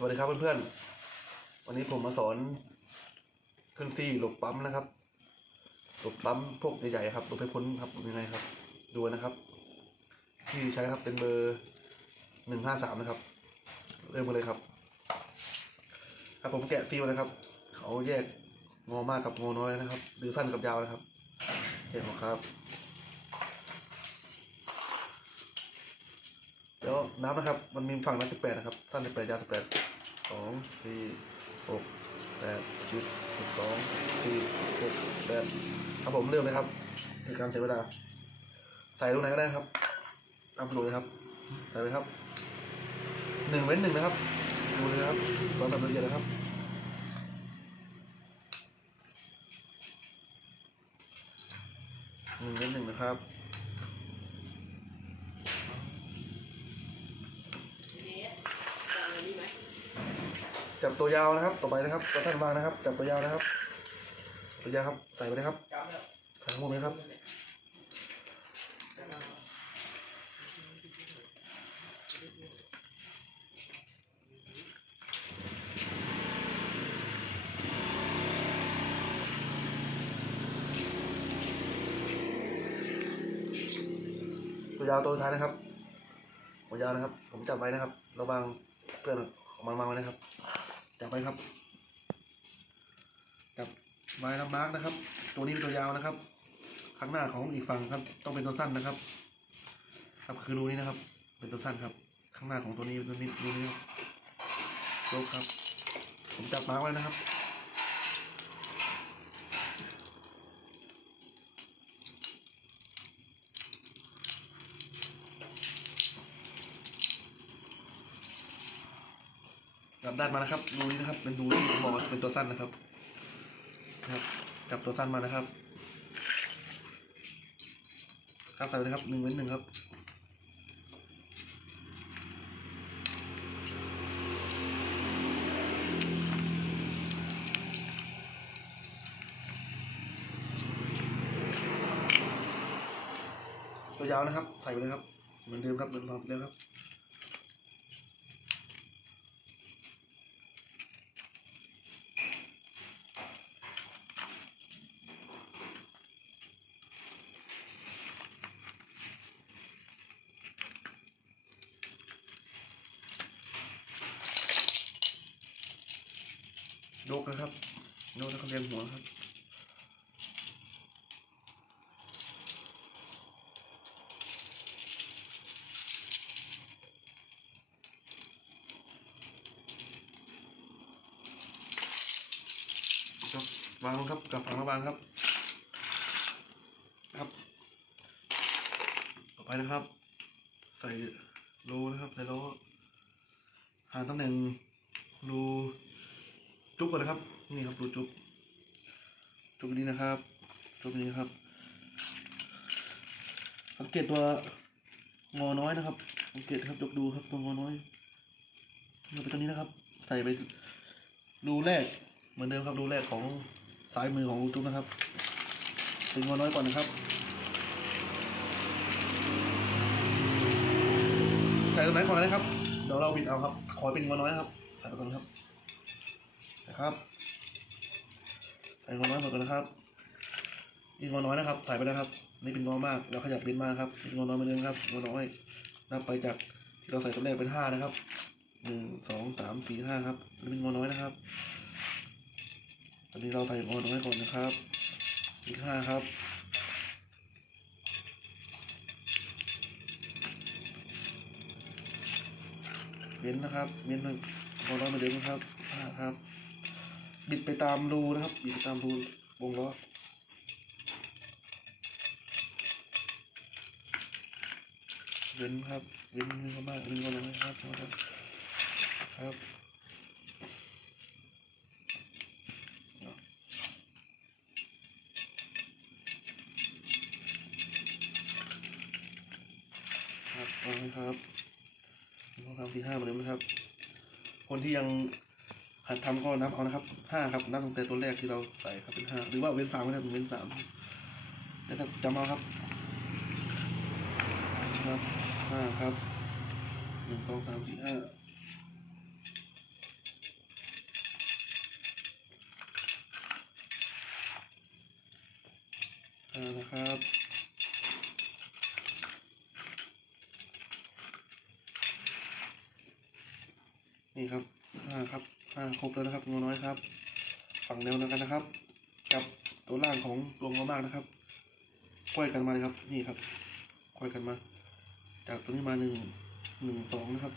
สวัสดีครับเพื่อนๆ วันนี้ผมมาสอนขึ้นที่หลบปั๊มนะครับ หลบปั๊มพวกใหญ่ๆครับหลบให้พ้นครับยังไงครับ ดูนะครับ ที่ใช้ครับเป็นเบอร์หนึ่งห้าสามนะครับ เริ่มกันเลยครับครับผมแกะซีมาเลยครับ เขาแยกงอมากกับงอน้อยนะครับหรือสั้นกับยาวนะครับเห็นไหมครับเดี๋ยวนับนะครับ มันมีฝั่งละสิบแปดนะครับสั้นสิบแปดยาวสิบแปด สองสี่หกแปดสิบสิบสองสี่หกแปดครับผมเริ่มเลยครับในการเสียเวลา ใส่ตรงไหนก็ได้ครับตามสะดวกเลยครับ ใส่ไปครับหนึ่งเว้นหนึ่งนะครับดูเลยครับตอนแบบละเอียดนะครับหนึ่งเว้นหนึ่งนะครับ จับตัวยาวนะครับ ต่อไปนะครับตัวท่านวางนะครับ จับตัวยาวนะครับ ตัวยาวครับ ใส่ไปเลยครับใส่ทั้งหมดเลยครับตัวยาวตัวท้ายนะครับตัวยาวนะครับ ผมจับไว้นะครับ ระวังเพื่อนของมันมาไว้นะครับับไปครับจับไว้แล้วมาร์กนะครับ ตัวนี้เป็นตัวยาวนะครับ ข้างหน้าของอีกฝั่งครับ ต้องเป็นตัวสั้นนะครับ ครับคือรูนี้นะครับ เป็นตัวสั้นครับ ข้างหน้าของตัวนี้เป็นตัวนี้รูนี้ครับโลกครับ ผมจับมาร์กไว้นะครับ กลับด้านมานะครับรูนี้นะครับ เป็นรูที่ผมบอกว่าเป็นตัวสั้นนะครับนะครับจับตัวสั้นมานะครับครับใส่ไปเลยครับหนึ่งเว้นหนึ่งครับตัวยาวนะครับ ใส่ไปเลยครับ เหมือนเดิมครับเหมือนเดิมครับ นะครับยกแล้วก็เรียนหัวครับครับวางลงครับกลับฝั่งมาวางครับ ครับ ต่อไปนะครับ ใส่โลนะครับใส่โลหาตำแหน่งรู จุ๊บก่อนนะครับ นี่ครับรูจุ๊บจุ๊บนี้นะครับจุ๊บนี้ครับ สังเกตตัวงอน้อยนะครับ สังเกตครับยกดูครับตัวงอน้อยนี่เป็นตัวนี้นะครับ ใส่ไปรูแรกเหมือนเดิมครับรูแรกของซ้ายมือของรูจุ๊บนะครับเป็นงอน้อยก่อนนะครับใส่ตรงไหนก่อนนะครับเดี๋ยวเราบิดเอาครับ ขอเป็นงอน้อยนะครับใส่ไปก่อนครับ นะครับใส่งอน้อยหมดก่อนนะครับนี่งอน้อยนะครับ ใส่ไปแล้วครับ นี่เป็นงอมากเราขยับบินมากครับเป็นงอน้อยเหมือนเดิมครับงอน้อยนับไปจากที่เราใส่ตัวแรกเป็นห้านะครับหนึ่งสองสามสี่ห้าครับนี่เป็นงอน้อยนะครับตอนนี้เราใส่งอน้อยก่อนนะครับ อีกห้าครับเว้นนะครับเว้นหนึ่งวงล้อเหมาเดิมนครับห้าครับ บิดไปตามรูนะครับ บิดไปตามรูวงล้อเว้นครับ เว้นเข้ามาเว้นก่อนนะครับครับครับครับครับข้อความที่ห้ามือนเดิมนะครับ คนที่ยัง หัดทำก็นับเอานะครับห้าครับนับตั้งแต่ตัวแรกที่เราใส่ครับเป็นห้าหรือว่าเว้นสามก็ได้เป็นว้นสามนะครัจำเอาครับครับห้าครับหนึ่งสองสามสี่ห้าห้านะครับนี่ครับห้าครับ ห้าครบแล้วนะครับงอน้อยครับ ฝั่งแนวนั้นกันนะครับ กับตัวล่างของตัวงอมากนะครับค่อยกันมาเลยครับ นี่ครับค่อยกันมา จากตัวนี้มาหนึ่งหนึ่งสองนะครับ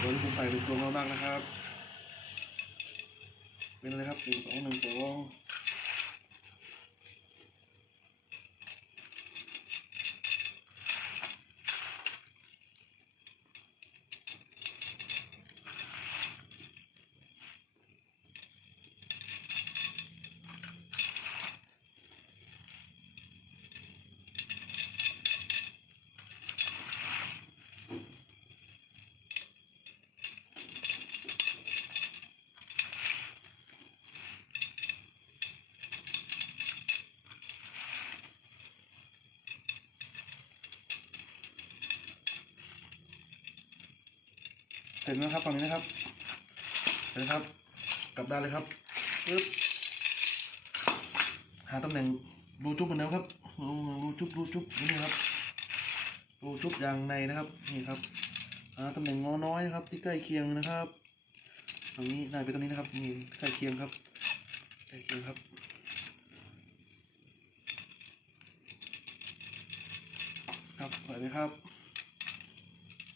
ตัวนี้ผมใส่เป็นตัวงอมากนะครับ เป็นอะไรครับหนึ่งสองหนึ่งสอง เสร็จแล้วนะครับฝั่งนี้นะครับเสร็จครับ กลับด้านเลยครับปึ๊บหาตำแหน่งรูจุ๊บเหมือนเดิมครับรูจุ๊บรูจุ๊บนี่ครับรูจุ๊บยางในนะครับนี่ครับหาตำแหน่งงอน้อยนะครับ ที่ใกล้เคียงนะครับตรงนี้นายไปตรงนี้นะครับนี่ใกล้เคียงครับใกล้เคียงครับครับสวยไหมครับ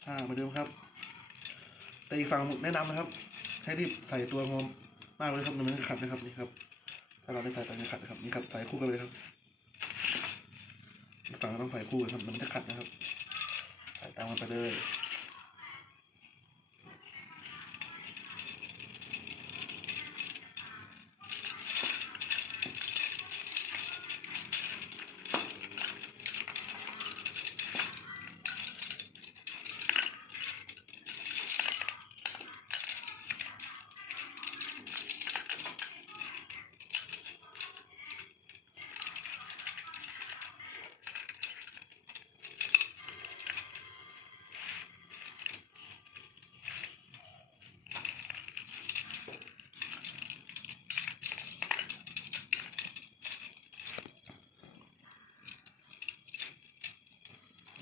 อ่าเหมือนเดิมครับ แต่อีกฝั่งแนะนำนะครับ ให้รีบใส่ตัวงอมมากเลยครับมันจะขัดนะครับนี่ครับ ถ้าเราไม่ใส่ตัวจะขัดนะครับนี่ครับใส่คู่กันเลยครับอีกฝั่งก็ต้องใส่คู่กันครับมันจะขัดนะครับ ใส่ตามมันไปเลย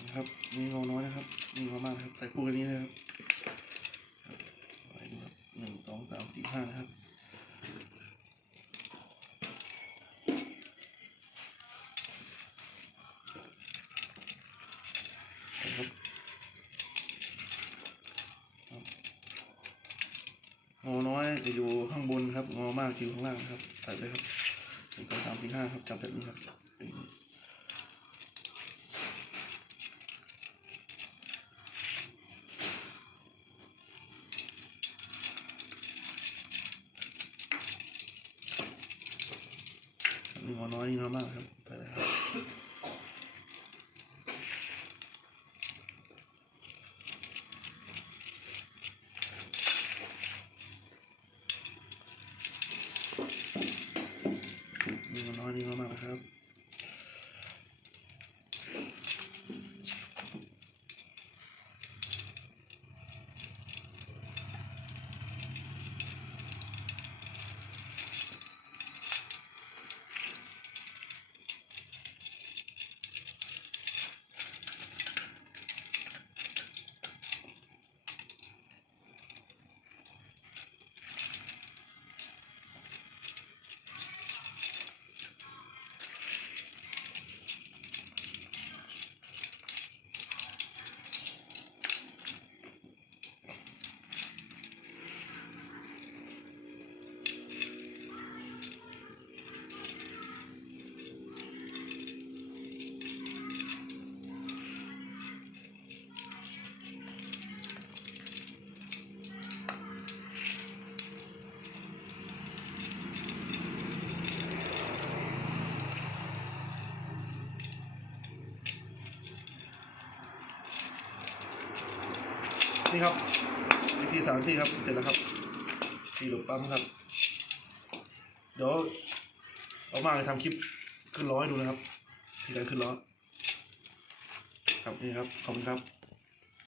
นะครับมีงอน้อยนะครับมีงอมากนะครับใส่คู่กันนี้นะครับครับไว้ดูครับหนึ่งสอง สามสี่ห้านะครับงอน้อยจะอยู่ข้างบนครับ งอมากอยู่ข้างล่างครับใส่เลยครับหนึ่งสองสามสี่ห้าครับจับแบบนี้ครับเป็นนี่งอน้อยนี่งอมากครับใส่เลยครับ นี่งอ นะครับ นี่ครับวิธีสามที่ครับเสร็จแล้วครับที่หลบปั๊มครับ เดี๋ยวเอามาเลยทำคลิปขึ้นล้อให้ดูนะครับที่การขึ้นล้อ ครับนี่ครับขอบคุณครับ